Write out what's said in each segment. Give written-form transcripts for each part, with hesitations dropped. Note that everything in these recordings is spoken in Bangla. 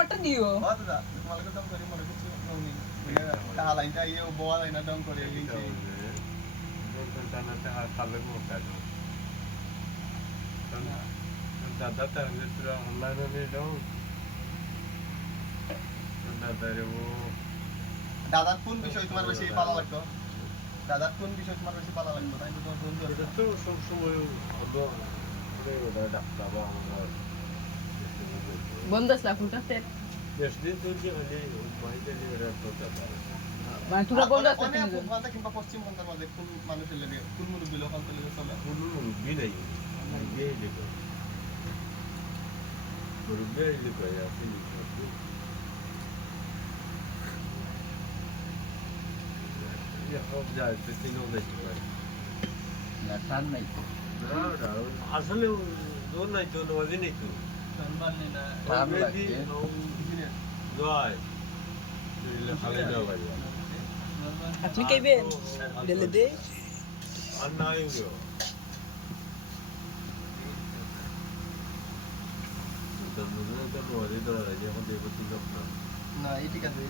আমারটা দিও দাদা তোমাকে দম করি মনে কিছু নউনি টাকা লাইনটা ইয়ে বড় লাইনটা দম করে লিখি টানা টাকা খাবে মোটা দাদা তার ভিতরে অনলাইনে নিয়ে যাও দাদারে ও দাদার কোন বিষয় তোমার বেশি ভালো লাগতো দাদার কোন বিষয় তোমার বেশি ভালো লাগতো তাই তো তোমার বন্ধু এটা তো সব সময় হলো ওটা ডাক্তার বা আমার বন্ধ আসলা ফুটাতে বেশ দিন তো যে হলে বাইরে এরা তো দাদা মানে তোরা বন্ধ আসলা অনেক তিনজন কথা কিংবা পশ্চিমবঙ্গের মধ্যে কোন মানুষের লাগে কোন মুরব্বী লোকাল চলে চলে কোনো বিনাই গিয়ে দেখো মুরব্বী দেখো আছে Ya hob যায় তিনও দেখতে পারে না টান নাই না আসলে জোর নাই তো নদী নেই তো সম্মান না টান লাগে জয় দিলে খালি না ভাই আপনি কইবেন দিলে দে আর নাই গো তো মনে তো নদী ধরে যখন দেব তো না এই ঠিক আছে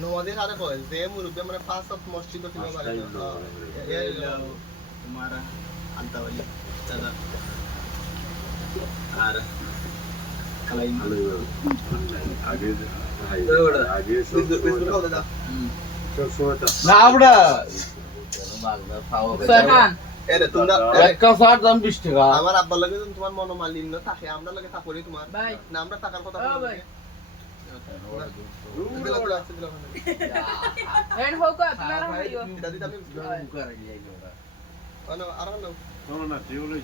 নওয়াজে সারা কয় যে মুরব্বী মানে পাঁচ অফ মসজিদ কিংবা বাড়ি তোমার আন্তাওয়ালি দাদা আর খালাই ভালো আগে আগে সব সময় না আমরা বাগদা খাওয়া সোহান এরে তোমরা একটা ফার দাম 20 টাকা আমার আব্বার লাগে তোমার মনোমালিন্য থাকে আমরা লাগে থাকরি তোমার ভাই না আমরা টাকার কথা ও বলি এন্ড হোক আপনারা হইও দাদি আমি করে দিয়ে ওরা আরো নাও শোনো না তুই হলো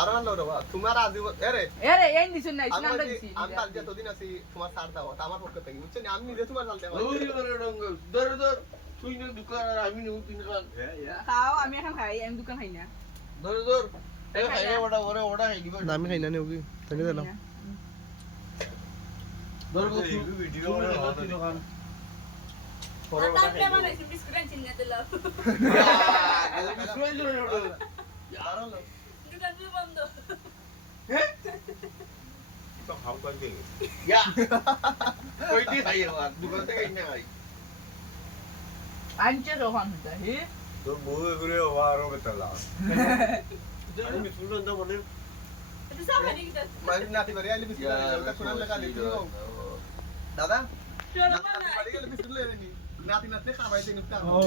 আরো নাও রে বাবা তোমার আজ এরে আরে এই দিছেন না ইসলাম আমরা দিছি আমি আজ যতদিন আছি তোমার সার দাও আমার পক্ষ থেকে বুঝছেন আমি নিজে তোমার চালতে ওই করে রঙ ধর ধর তুই না দোকান আর আমি নুই তিন খান খাও আমি এখন খাই আমি দোকান খাই না ধর ধর এই খাইলে ওটা ওরে ওটা খাই দিবা না আমি খাই না নেওগি তাকে দিলাম ধর গো ভিডিও দোকান পরে ওটা খাই মানে বিস্কুট আনছি না দিলাম শুনে শুনে ওটা আরো নাও দোকান বন্ধ তো খাও কই দিলে ইয়া কইটি খাই আর দোকান থেকে কিনে খাই আনছে রোহান হতা হে তো বউ করে ওয়ারো বেতলা আমি শুনলাম না মানে এটা সামনে দিতে মানে নাতি বাড়ি আইলে বিস্কুট আনলে শোনার লাগা দিও দাদা নাতি বাড়ি গেলে বিস্কুট লয়ে নি নাতি নাতি খাবাই দিন একটা ও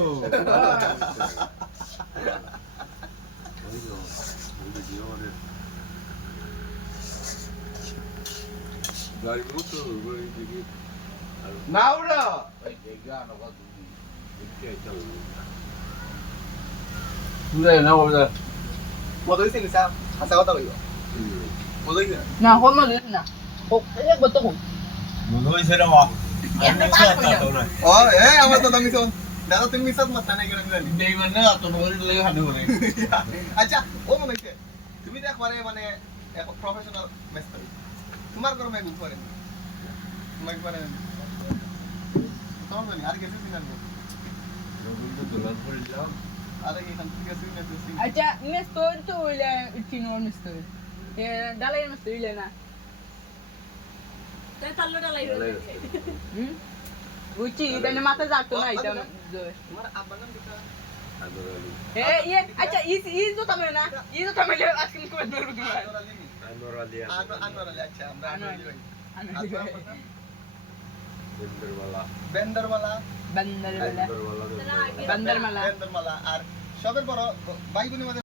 গাড়ি মতো ওই দিকে না ওরা ওই জায়গা না কত দিকে চল তুই না ওরা মদ হইছে নিসা হাসা কথা কইবা মদ হইছে না হল না না ও এক বত কো মনে হইছে রে মা আমি সাথে তো না ও এ আমার তো তুমি শোন দাদা তুমি মিসাত মাথা নাই করে জানি বেইমান না তো বলে লাগে হাঁটু করে আচ্ছা ও মনে হইছে তুমি দেখ মানে প্রফেশনাল মেস্টার তোমার করে মেগুল করে তোমার করে তোমার জানি আর কিছু সিনা নেই রবীন্দ্র দোলান করে যাও আরে কি খান থেকে সিনা তো সিনা আচ্ছা মেস্তর তো হইলে তিনো মেস্তর এ ডালাই মেস্তর হইলে না তাই তাল্লো ডালাই হইলে বুঝছি তাই মাথা যাতো না এটা তোমার আব্বার নাম কি আনোরালি এ ইয়ে আচ্ছা ইজ তো তামে না ইজ তো তামে আজকে কোন ধরব তুমি আনোরালি আনোরালি আচ্ছা আমরা আনোরালি ভাই বেন্ডরওয়ালা বেন্ডারওয়ালা বন্দরওয়ালা বেন্ডরওয়ালা বন্দরমালা বেন্ডারওয়ালা আর সবের বড় ভাই বোনের